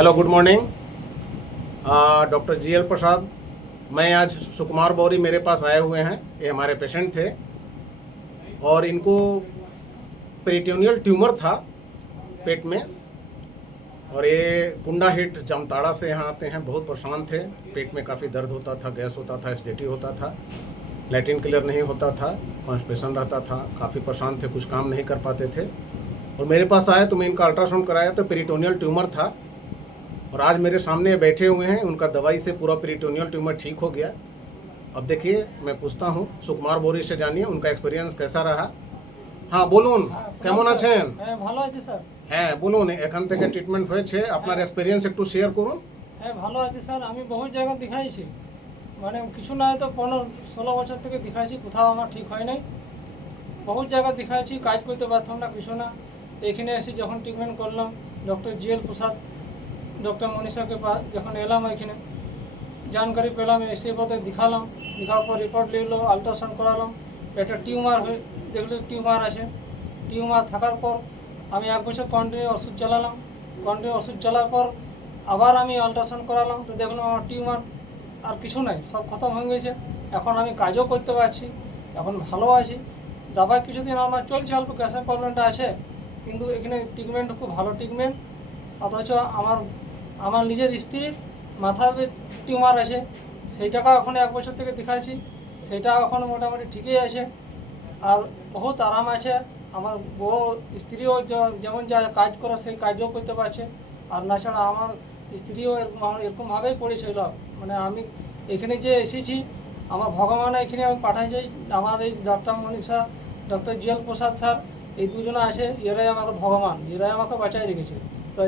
Hello, good morning. Doctor GL Prasad. मैं आज सुकुमार बौरी मेरे पास आए हुए हैं। ये हमारे पेशेंट थे और इनको पेरिटोनियल ट्यूमर था पेट में। और ये कुंडा हिट जामताड़ा से यहाँ आते हैं। बहुत परेशान थे, पेट में काफ़ी दर्द होता था, गैस होता था, एसिडिटी होता था, लैट्रिन क्लियर नहीं होता था, कॉन्स्टिपेशन रहता था, काफ़ी परेशान थे, कुछ काम नहीं कर पाते थे। और मेरे पास आए तो मैं इनका अल्ट्रासाउंड कराया तो पेरिटोनियल ट्यूमर था। और आज मेरे सामने बैठे हुए हैं, उनका दवाई से पूरा पेरिटोनियल ट्यूमर ठीक हो गया। अब देखिए, मैं पूछता हूँ सुकुमार बोरी से, जानिए उनका एक्सपीरियंस कैसा रहा। हाँ বলুন, কেমন আছেন? হ্যাঁ ভালো আছি স্যার। হ্যাঁ বলুন, এখান থেকে ট্রিটমেন্ট হয়েছে, আপনার এক্সপেরিয়েন্স একটু শেয়ার করুন। হ্যাঁ ভালো আছি স্যার। আমি বহু জায়গা দেখাইছি, মানে কিছু না হয়তো 15-16 বছর থেকে দেখাইছি, কোথাও আমার ঠিক হয় নাই। বহু জায়গা দেখাইছি, কাজ করতে পারতাম না, কিছু না। এখানে এসে যখন ট্রিটমেন্ট করলাম ডক্টর জিএল প্রসাদ, ডক্টর মনীষাকে যখন এলাম এখানে जानकारी পেলাম, এসে পথে দেখালাম, দেখার পর রিপোর্ট নিলো, আল্ট্রাসাউন্ড করালাম, একটা টিউমার হয়ে দেখলো টিউমার আছে। টিউমার থাকার পর আমি 1 বছর কন্টিনিউ ওষুধ চালালাম। কন্টিনিউ ওষুধ চালার পর আবার আমি আল্ট্রাসাউন্ড করালাম, তো দেখলাম আমার টিউমার আর কিছু নাই, সব খতম হয়ে গেছে। এখন আমি কাজও করতে পারছি, এখন ভালো আছি। দাবাই কিছুদিন আমার চলছে, অল্প গ্যাসের প্রবলেমটা আছে, কিন্তু এখানে ট্রিটমেন্ট খুব ভালো ট্রিটমেন্ট। অথচ আমার নিজের স্ত্রীর মাথার টিউমার আছে, সেইটাকে এখন 1 বছর থেকে দেখাচ্ছি, সেটা এখন মোটামুটি ঠিকই আছে, আর বহুত আরাম আছে। আমার বউ স্ত্রীও যেমন যা কাজ করে সেই কাজও করতে পারছে। আর তাছাড়া আমার স্ত্রীও এরকমভাবেই পড়েছিল। মানে আমি এখানে যে এসেছি, আমার ভগবান এখানে আমি পাঠাইছি। আমার এই ডক্টর মনীষা, ডক্টর জিএল প্রসাদ স্যার, এই দুজনে আছে, এরাই আমাকে ভগবান, এরাই আমাকে বাঁচাই রেখেছে। তো